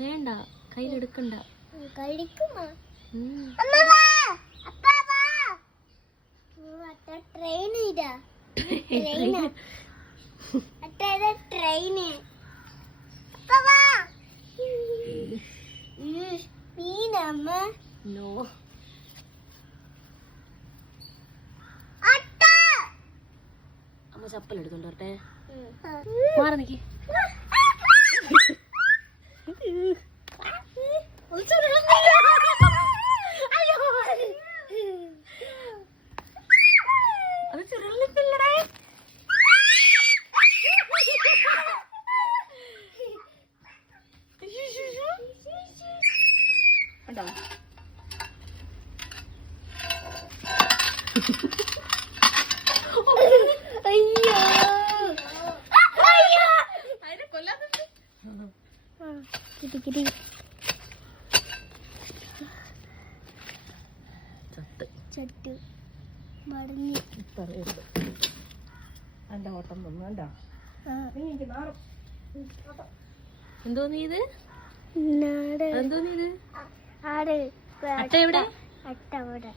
വേണ്ട, കയ്യിലെടുക്കണ്ട. നോ, അമ്മ ചപ്പൽ എടുത്തോണ്ടോട്ടെ. മാറി നിക്ക്. അത് ചുരുളിപ്പില്ലടേ. കണ്ടോ? ചട്ട് മടങ്ങി എന്റെ ഓട്ടം വന്നു. കണ്ടോ? എന്തോന്നീ ഇത്? എന്തോന്നീ ഇത്? ആട് അട്ട എവിടെ? അട്ട അവിടെ